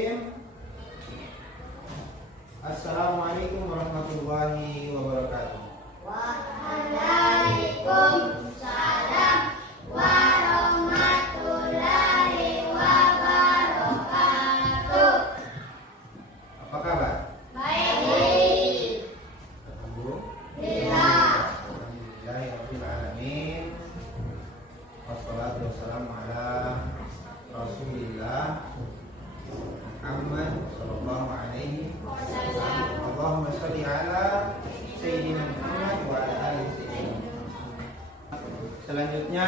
Bismillahirrahmanirrahim. Assalamualaikum warahmatullahi wabarakatuh. Waalaikumsalam warahmatullahi wabarakatuh. Apa kabar? Baik. Alhamdulillah. Alhamdulillahirabbil alamin. Wassalatu wassalamu ala Rasulillah Muhammad sallallahu alaihi wasallam. Allahumma shalli ala Sayyidina Muhammad wa ala ali Sayyidina Muhammad. Selanjutnya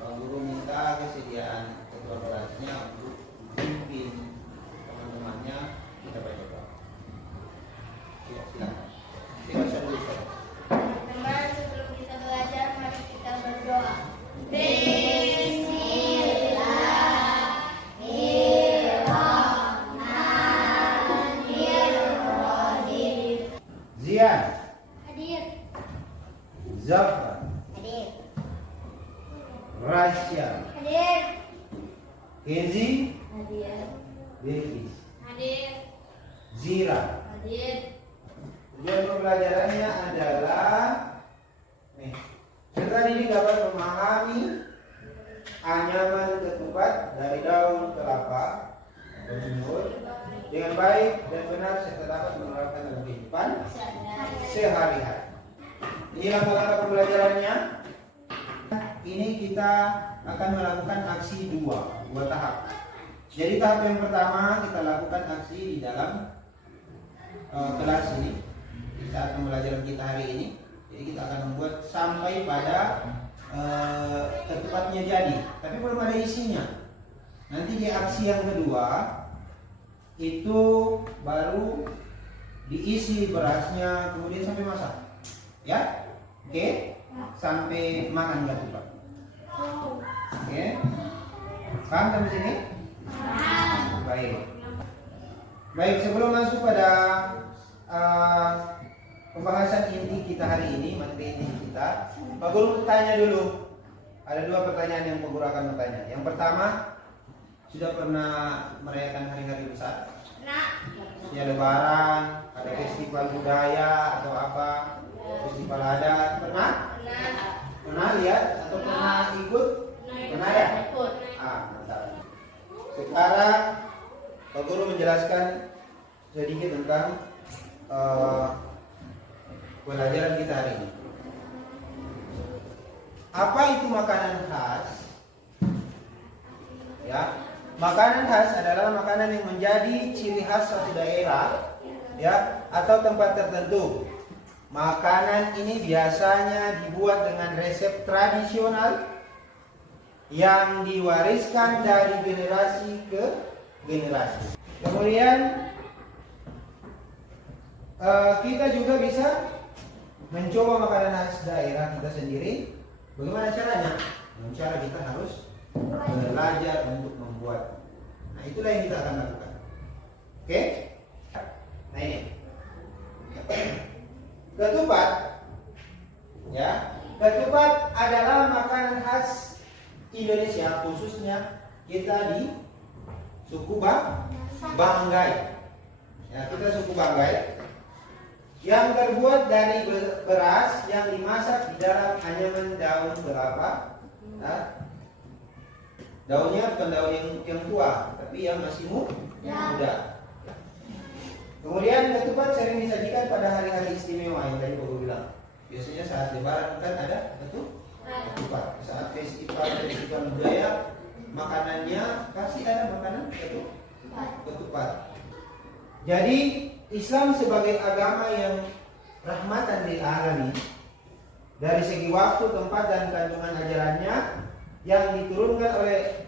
Pak Guru minta kesediaan ketua kelasnya untuk pimpin teman-temannya kita baca doa. Ya, silakan. Baca dulu, Ustaz. Teman-teman, sebelum kita belajar, mari kita berdoa. Bismillahirrahmanirrahim. Zian, Hadir. Zafar, Hadir. Rasya, Hadir. Kenzi, Hadir. Bilqis, Hadir. Zira. Hadir. Tujuan pembelajarannya adalah kita ini dapat memahami anyaman ketupat dari daun kelapa atau jenggot dengan baik dan benar serta dapat menerapkan dalam kehidupan sehari-hari. Ini langkah-langkah pembelajarannya. Ini kita akan melakukan aksi dua tahap. Jadi tahap yang pertama kita lakukan aksi di dalam kelas ini di saat pembelajaran kita hari ini. Jadi kita akan membuat sampai pada ketupatnya jadi, tapi belum ada isinya. Nanti di aksi yang kedua itu baru diisi berasnya, kemudian sampai masak, ya, oke, sampai makan ketupat, oke, paham sampai sini? Baik, sebelum masuk pada pembahasan inti kita hari ini, materi inti kita, Pak Guru tanya dulu. Ada dua pertanyaan yang Pak Guru akan bertanya. Yang pertama, sudah pernah merayakan hari-hari besar? Ya, Lebaran, ada festival budaya atau apa, festival adat, pernah? Pernah lihat atau pernah ikut? Pernah ya? Mantap. Sekarang Pak Guru menjelaskan sedikit tentang pelajaran kita hari ini. Apa itu makanan khas? Ya, makanan khas adalah makanan yang menjadi ciri khas suatu daerah, ya, atau tempat tertentu. Makanan ini biasanya dibuat dengan resep tradisional yang diwariskan dari generasi ke generasi. Kemudian kita juga bisa mencoba makanan khas daerah kita sendiri. Bagaimana caranya? Dengan cara kita harus belajar untuk membuat. Nah, itulah yang kita akan lakukan. Oke? Nah, ini ketupat. Ya, ketupat adalah makanan khas Indonesia, khususnya kita di suku Banggai. Ya, kita suku Banggai yang terbuat dari beras yang dimasak di dalam anyaman daun kelapa. Nah, daunnya bukan daun yang tua, tapi yang masih muda. Kemudian ketupat sering disajikan pada hari-hari istimewa yang tadi Bapak bilang. Biasanya saat Lebaran kan ada ketupat. Saat festival budaya, makanannya pasti ada makanan ketupat. Jadi Islam sebagai agama yang rahmatan lil alamin, dari segi waktu, tempat, dan kandungan ajarannya yang diturunkan oleh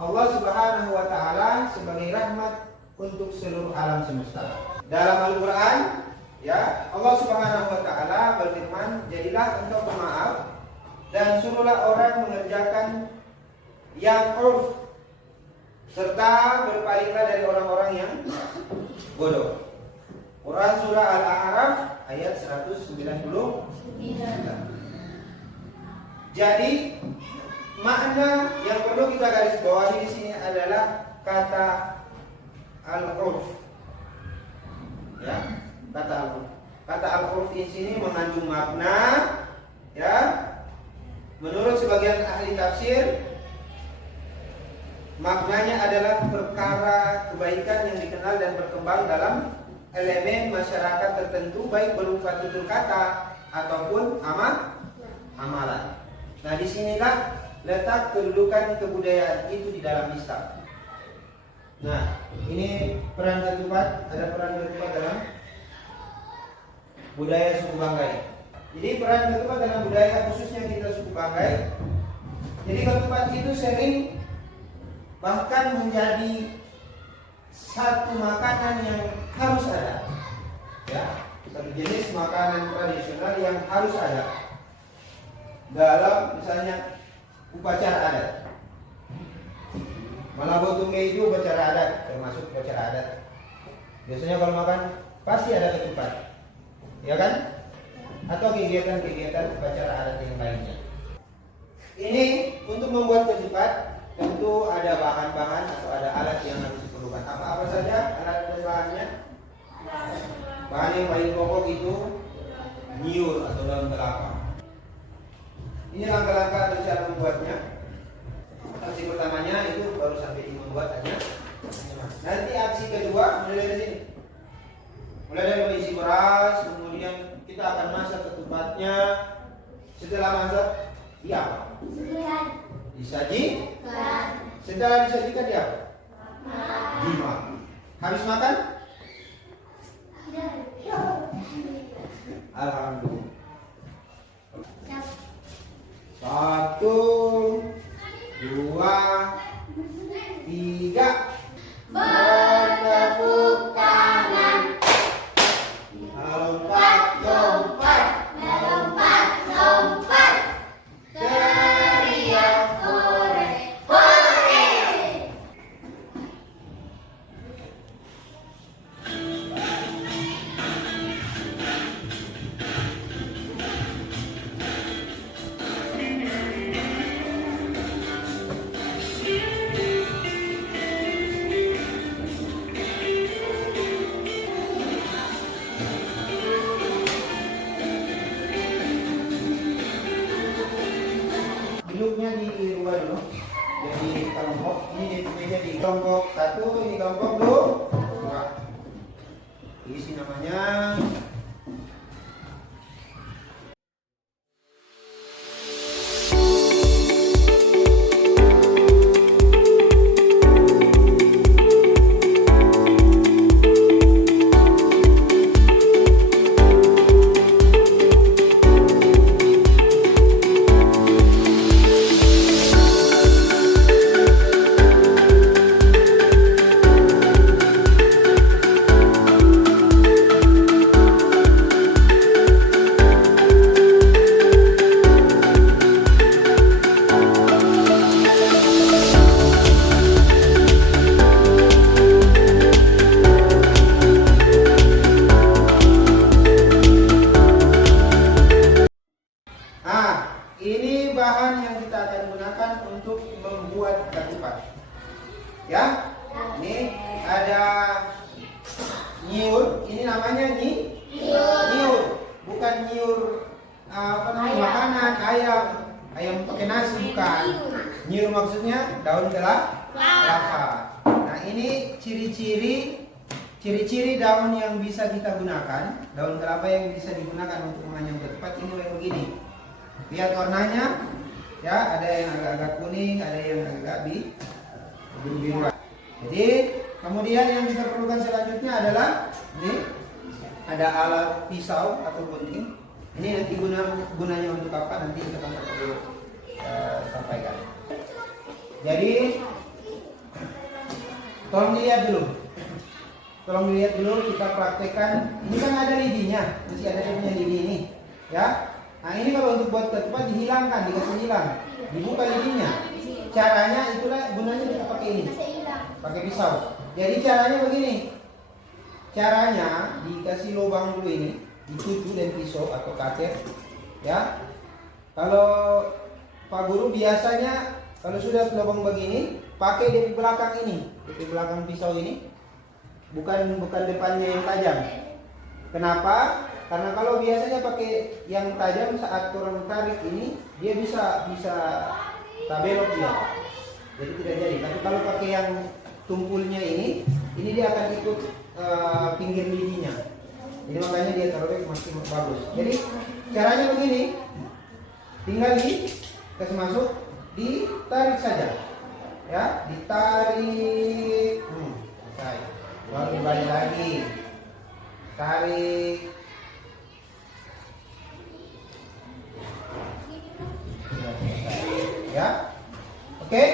Allah Subhanahu wa taala sebagai rahmat untuk seluruh alam semesta. Dalam Al-Qur'an, ya, Allah Subhanahu wa taala berfirman, "Jadilah engkau pemaaf dan suruhlah orang mengerjakan yang urf, serta berpalinglah dari orang-orang yang bodoh." Quran surah Al-A'raf ayat 190. Jadi makna yang perlu kita garis bawahi di sini adalah kata al-urf. Ya, kata al-urf. Kata al-urf di sini mengandung makna, ya. Menurut sebagian ahli tafsir, maknanya adalah perkara kebaikan yang dikenal dan berkembang dalam elemen masyarakat tertentu, baik berupa tutur kata ataupun amalan. Nah, disinilah letak kedudukan kebudayaan itu di dalam Islam. Nah, ini peran ketupat, ada peran ketupat dalam budaya suku Banggai. Jadi peran ketupat dalam budaya khususnya kita suku Banggai. Jadi ketupat itu sering bahkan menjadi satu makanan yang harus ada, ya, satu jenis makanan tradisional yang harus ada dalam misalnya upacara adat. Malabotunge itu upacara adat, termasuk upacara adat. Biasanya kalau makan pasti ada ketupat, ya kan? Atau kegiatan-kegiatan upacara adat yang lainnya. Ini untuk membuat ketupat tentu ada bahan-bahan atau ada alat yang harus diperlukan. Apa-apa saja alat dan bahannya? Bahan yang paling pokok itu nyiur atau daun kelapa. Ini langkah-langkah atau cara membuatnya. Aksi pertamanya itu baru sampai membuat aja. Nanti aksi kedua mulai dari sini. Mulai dari mengisi beras, kemudian kita akan masak ketupatnya. Setelah masak, diapa? Disaji. Setelah disajikan diapa? Dimakan. Habis makan? Alhamdulillah. 1, 2, 3. Bertepuk tangan. Lompat-lompat. Lompat-lompat. Teriak hore. Hore. Duduknya dirubah dulu. Jadi kelompok ini meja di kelompok 1, ini kelompok 2. Isi namanya. Ini bahan yang kita akan gunakan untuk membuat ketupat. Ya, ini ada nyiur. Ini namanya nyiur. Bukan nyiur makanan ayam pakai nasi, bukan. Nyiur maksudnya daun kelapa. Nah, ini ciri-ciri daun yang bisa kita gunakan. Daun kelapa yang bisa digunakan untuk menganyam ketupat ini kayak begini. Lihat warnanya, ya, ada yang agak-agak kuning, ada yang agak biru-biruan. Jadi kemudian yang kita perlukan selanjutnya adalah ini ada alat pisau atau gunting. Ini nanti gunanya untuk apa nanti kita akan perlu sampaikan. Jadi tolong dilihat dulu, kita praktekkan. Ini kan ada lidinya, masih ada yang punya lidi ini, ya. Nah, ini kalau untuk buat ketupat dihilangkan, dikasih hilang, dibuka lidinya. Caranya itulah gunanya kita pakai ini, pakai pisau. Jadi caranya begini. Caranya dikasih lubang dulu ini, dituju dan pisau atau kater, ya. Kalau Pak Guru biasanya kalau sudah lubang begini, pakai di belakang ini, di belakang pisau ini, bukan depannya yang tajam. Kenapa? Karena kalau biasanya pakai yang tajam saat orang tarik ini dia bisa tak belok dia. Jadi tidak jadi. Tapi kalau pakai yang tumpulnya ini dia akan ikut pinggir lidinya. Jadi makanya dia taruhnya masih bagus. Jadi caranya begini, tinggal kasih masuk, ditarik saja, ya, ditarik, selesai. Lalu dibalik lagi, tarik, ya, oke.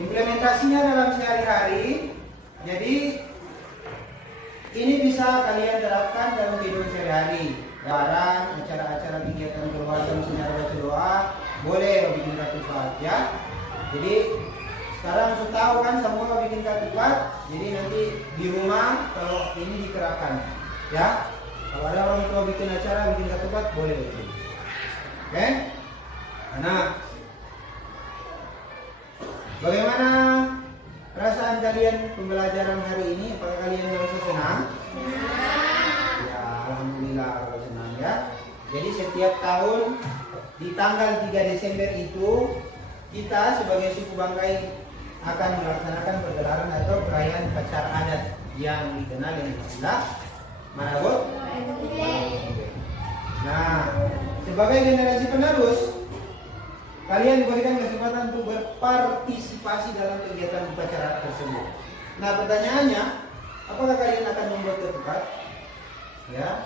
Implementasinya dalam sehari-hari, jadi ini bisa kalian terapkan dalam kehidupan sehari-hari. Lebaran, acara-acara kegiatan keluarga misalnya baca doa, boleh bikin katufat, ya. Jadi sekarang sudah tahu kan semua bikin katufat, jadi nanti di rumah kalau ini diterapkan, ya. Kalau ada orang tua bikin acara bikin katufat, boleh bikin. Oke? Nah, bagaimana perasaan kalian pembelajaran hari ini? Apakah kalian merasa senang? Ya, alhamdulillah kalau senang, ya. Jadi setiap tahun di tanggal 3 Desember itu kita sebagai suku Banggai akan melaksanakan pergelaran atau perayaan upacara adat yang dikenal dengan istilah Manabot. Nah, sebagai generasi penerus, kalian diberikan kesempatan untuk berpartisipasi dalam kegiatan upacara tersebut. Nah, pertanyaannya, apakah kalian akan membuat ketupat? Ya,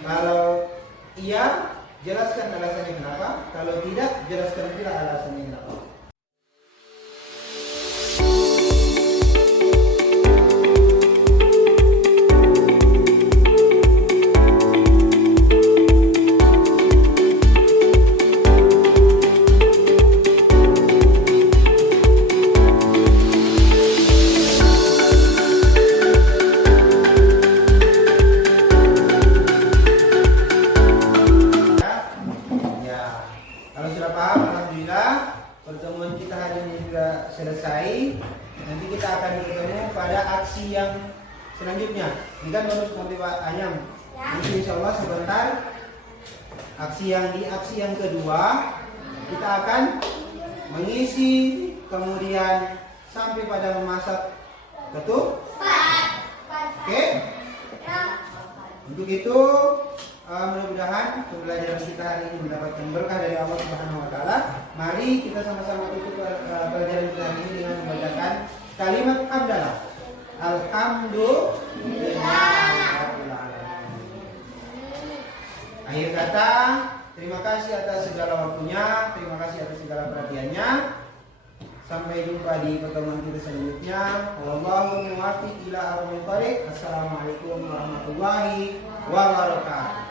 kalau iya, jelaskan alasannya kenapa. Kalau tidak, jelaskan pula alasannya kenapa. Kalau sudah paham, alhamdulillah, pertemuan kita hari ini sudah selesai. Nanti kita akan bertemu pada aksi yang selanjutnya. Ini kan baru sampai Pak Anyam. Nanti insya Allah sebentar aksi yang kedua kita akan mengisi, kemudian sampai pada memasak ketupat. Oke? Untuk itu mudah-mudahan pembelajaran kita hari ini mendapatkan berkah dari Allah Subhanahu wa taala. Mari kita sama-sama tutup pelajaran kita hari ini dengan membacakan kalimat hamdalah. Alhamdulillah. Akhir kata, terima kasih atas segala waktunya, terima kasih atas segala perhatiannya. Sampai jumpa di pertemuan kita selanjutnya. Wallahu muwaffiq ila aqwamit thoriq. Assalamualaikum warahmatullahi wabarakatuh.